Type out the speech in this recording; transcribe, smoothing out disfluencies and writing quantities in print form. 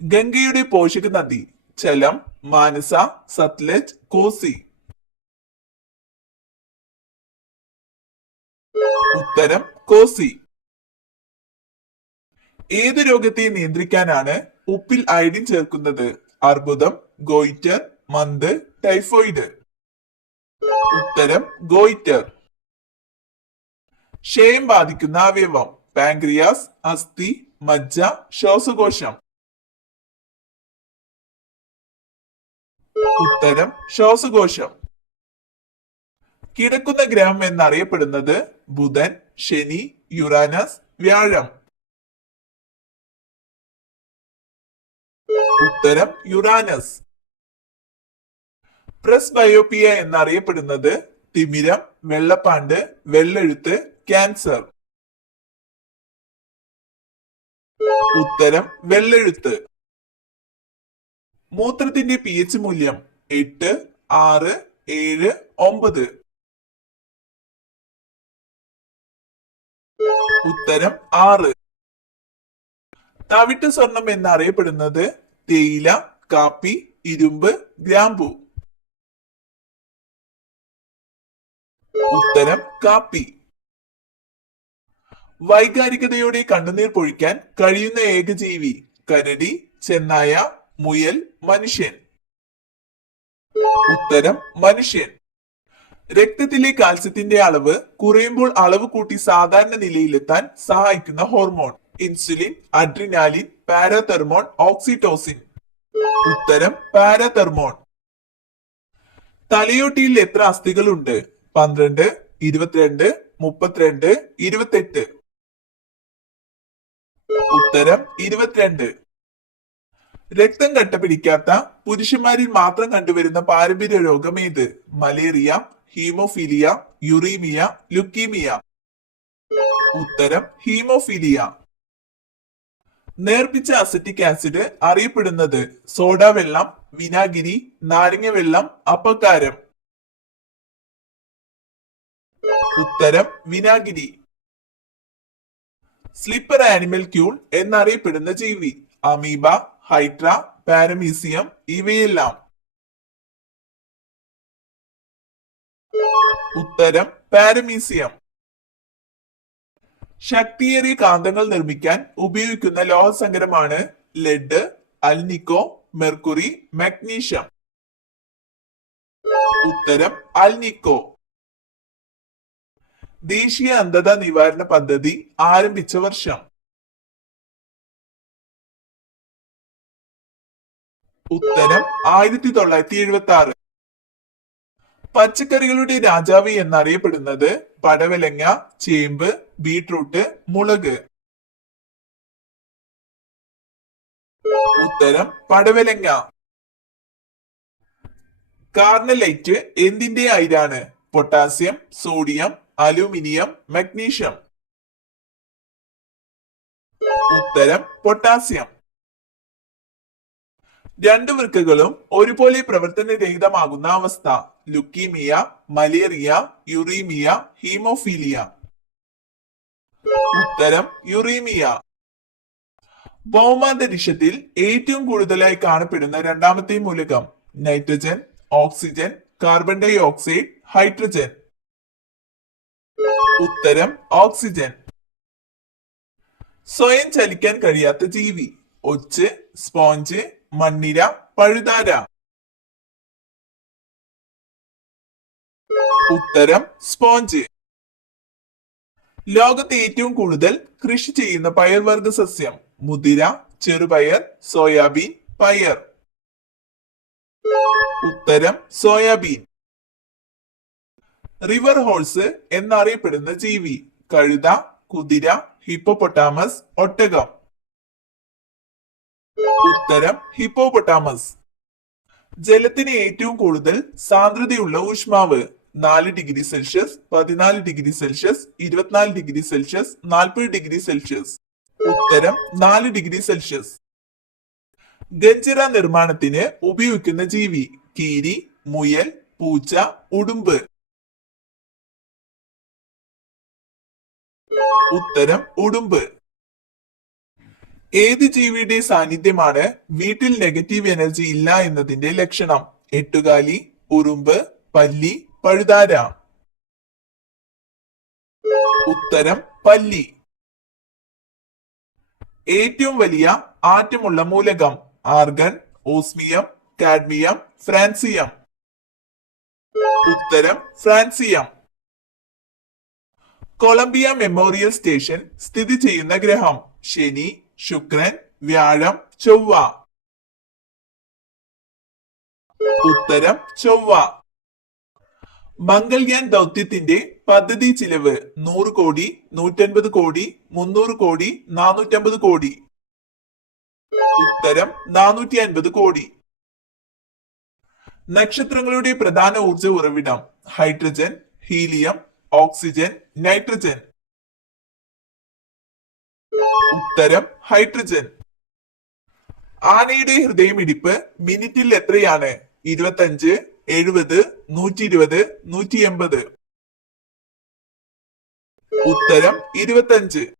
ഗംഗയുടെ പോഷക നദി ചലം, മാനസ, സത്ലജ്, കോസി. ഉത്തരം കോസി. ഏത് രോഗത്തെ നിയന്ത്രിക്കാനാണ് ഉപ്പിൽ അയഡിൻ ചേർക്കുന്നത്? അർബുദം, ഗോയിറ്റർ, മന്ത്, ടൈഫോയിഡ്. ഉത്തരം ഗോയിറ്റർ. ക്ഷയം ബാധിക്കുന്ന അവയവം? പാൻക്രിയാസ്, അസ്ഥി, മജ്ജ, ശ്വാസകോശം. ഉത്തരം ശ്വാസകോശം. കിടക്കുന്ന ഗ്രഹം എന്നറിയപ്പെടുന്നത്? ബുധൻ, ശനി, യുറാനസ്, വ്യാഴം. ഉത്തരം യുറാനസ്. പ്രസ് ബയോപ്പിയ എന്നറിയപ്പെടുന്നത്? തിമിരം, വെള്ളപ്പാണ്ട്, വെള്ളെഴുത്ത്, ക്യാൻസർ. ഉത്തരം വെള്ളെഴുത്ത്. മൂത്രത്തിന്റെ പി എച്ച് മൂല്യം? 8, 6, 7, 9. ഉത്തരം 6. തവിട്ട് സ്വർണം എന്നറിയപ്പെടുന്നത്? തേയില, കാപ്പി, ഇരുമ്പ്, ഗ്രാമ്പു. ഉത്തരം കാപ്പി. വൈകാരികതയോടെ കണ്ണുനീർ പൊഴിക്കാൻ കഴിയുന്ന ഏകജീവി? കരടി, ചെന്നായ, മുയൽ, മനുഷ്യൻ. ഉത്തരം മനുഷ്യൻ. രക്തത്തിലെ കാൽസ്യത്തിന്റെ അളവ് കുറയുമ്പോൾ അളവ് കൂട്ടി സാധാരണ നിലയിലെത്താൻ സഹായിക്കുന്ന hormone? Insulin, adrenaline, parathormone, oxytocin. ഉത്തരം പാരാതെർമോൺ. തലയോട്ടിയിൽ എത്ര അസ്ഥികളുണ്ട്? 12, 22, 32, 28. ഉത്തരം 22. രക്തം കട്ട പിടിക്കാത്ത പുരുഷന്മാരിൽ മാത്രം കണ്ടുവരുന്ന പാരമ്പര്യ രോഗം ഏത്? Malaria, haemophilia, uraemia, leukaemia. ഉത്തരം ഹീമോഫീലിയ. നേർപ്പിച്ച അസറ്റിക് ആസിഡ് അറിയപ്പെടുന്നത്? സോഡ വെള്ളം, വിനാഗിരി, നാരങ്ങ വെള്ളം, അപ്പക്കാരം. ഉത്തരം വിനാഗിരി. സ്ലിപ്പർ ആനിമൽ ക്യൂൾ എന്നറിയപ്പെടുന്ന ജീവി? അമീബ, ഹൈഡ്ര, പാരമീസിയം, ഇവയെല്ലാം. ഉത്തരം പാരമീസിയം. ശക്തിയേറിയ കാന്തങ്ങൾ നിർമ്മിക്കാൻ ഉപയോഗിക്കുന്ന ലോഹസങ്കരമാണ്? Lead, alnico, mercury, magnesium. ഉത്തരം അൽനിക്കോ. ദേശീയ അന്ധത നിവാരണ പദ്ധതി ആരംഭിച്ച വർഷം? ഉത്തരം 1976. പച്ചക്കറികളുടെ രാജാവ് എന്നറിയപ്പെടുന്നത്? പടവലങ്ങ, ചേമ്പ്, ബീട്രൂട്ട്, മുളക്. ഉത്തരം പടവലങ്ങ. കാർണലൈറ്റ് എന്തിന്റെ അയിരാണ്? Potassium, sodium, aluminium, magnesium. ഉത്തരം പൊട്ടാസ്യം. രണ്ടു വൃക്കകളും ഒരുപോലെ പ്രവർത്തനരഹിതമാകുന്ന അവസ്ഥ? Leukaemia, malaria, uraemia, haemophilia. ഉത്തരം യുറീമിയ. ഭൗമാന്തരീക്ഷത്തിൽ ഏറ്റവും കൂടുതലായി കാണപ്പെടുന്ന രണ്ടാമത്തെ മൂലകം? Nitrogen, oxygen, carbon dioxide, hydrogen. ഉത്തരം ഓക്സിജൻ. സ്വയം ചലിക്കാൻ കഴിയാത്ത ജീവി? ഒച്ച്, സ്പോഞ്ച്, മണ്ണിര, പഴുതാര. ഉത്തരം സ്പോഞ്ച്. ലോകത്തെ ഏറ്റവും കൂടുതൽ കൃഷി ചെയ്യുന്ന പയർവർഗ സസ്യം? മുതിര, ചെറുപയർ, സോയാബീൻ, പയർ. ഉത്തരം സോയാബീൻ. റിവർ ഹോഴ്സ് എന്നറിയപ്പെടുന്ന ജീവി? കഴുത, കുതിര, ഹിപ്പോപ്പൊട്ടാമസ്, ഒട്ടകം. ഉത്തരം ഹിപ്പോപ്പൊട്ടാമസ്. ജലത്തിന് ഏറ്റവും കൂടുതൽ സാന്ദ്രതയുള്ള ഊഷ്മാവ്? 4 degree Celsius, 14 degree Celsius, 24 degree Celsius, 40 degree Celsius. ഉത്തരം 4 ഡിഗ്രി സെൽഷ്യസ്. ഗഞ്ചിറ നിർമ്മാണത്തിന് ഉപയോഗിക്കുന്ന ജീവി? കീരി, മുയൽ, പൂച്ച, ഉടുമ്പ്. ഉത്തരം ഉടുമ്പ്. ഏത് ജീവിയുടെ സാന്നിധ്യമാണ് വീട്ടിൽ നെഗറ്റീവ് എനർജി ഇല്ല എന്നതിന്റെ ലക്ഷണം? എട്ടുകാലി, ഉറുമ്പ്, പല്ലി, പഴുതാര. ഉത്തരം പല്ലി. ഏറ്റവും വലിയ ആറ്റമുള്ള മൂലകം? Argon, osmium, cadmium, francium. ഉത്തരം ഫ്രാൻസിയം. കൊളംബിയ മെമ്മോറിയൽ സ്റ്റേഷൻ സ്ഥിതി ചെയ്യുന്ന ഗ്രഹം? ശനി, ശുക്രൻ, വ്യാഴം, ചൊവ്വ. ഉത്തരം ചൊവ്വ. മംഗൾയാൻ ദൗത്യത്തിന്റെ പദ്ധതി ചിലവ്? 100 കോടി, 150 കോടി, 300 കോടി, 450 കോടി. ഉത്തരം 450 കോടി. നക്ഷത്രങ്ങളുടെ പ്രധാന ഊർജ ഉറവിടം? Hydrogen, helium, oxygen, nitrogen. ഉത്തരം ഹൈഡ്രജൻ. ആനയുടെ ഹൃദയമിടിപ്പ് മിനിറ്റിൽ എത്രയാണ്? 25, 70, 120, 180. ഉത്തരം 25.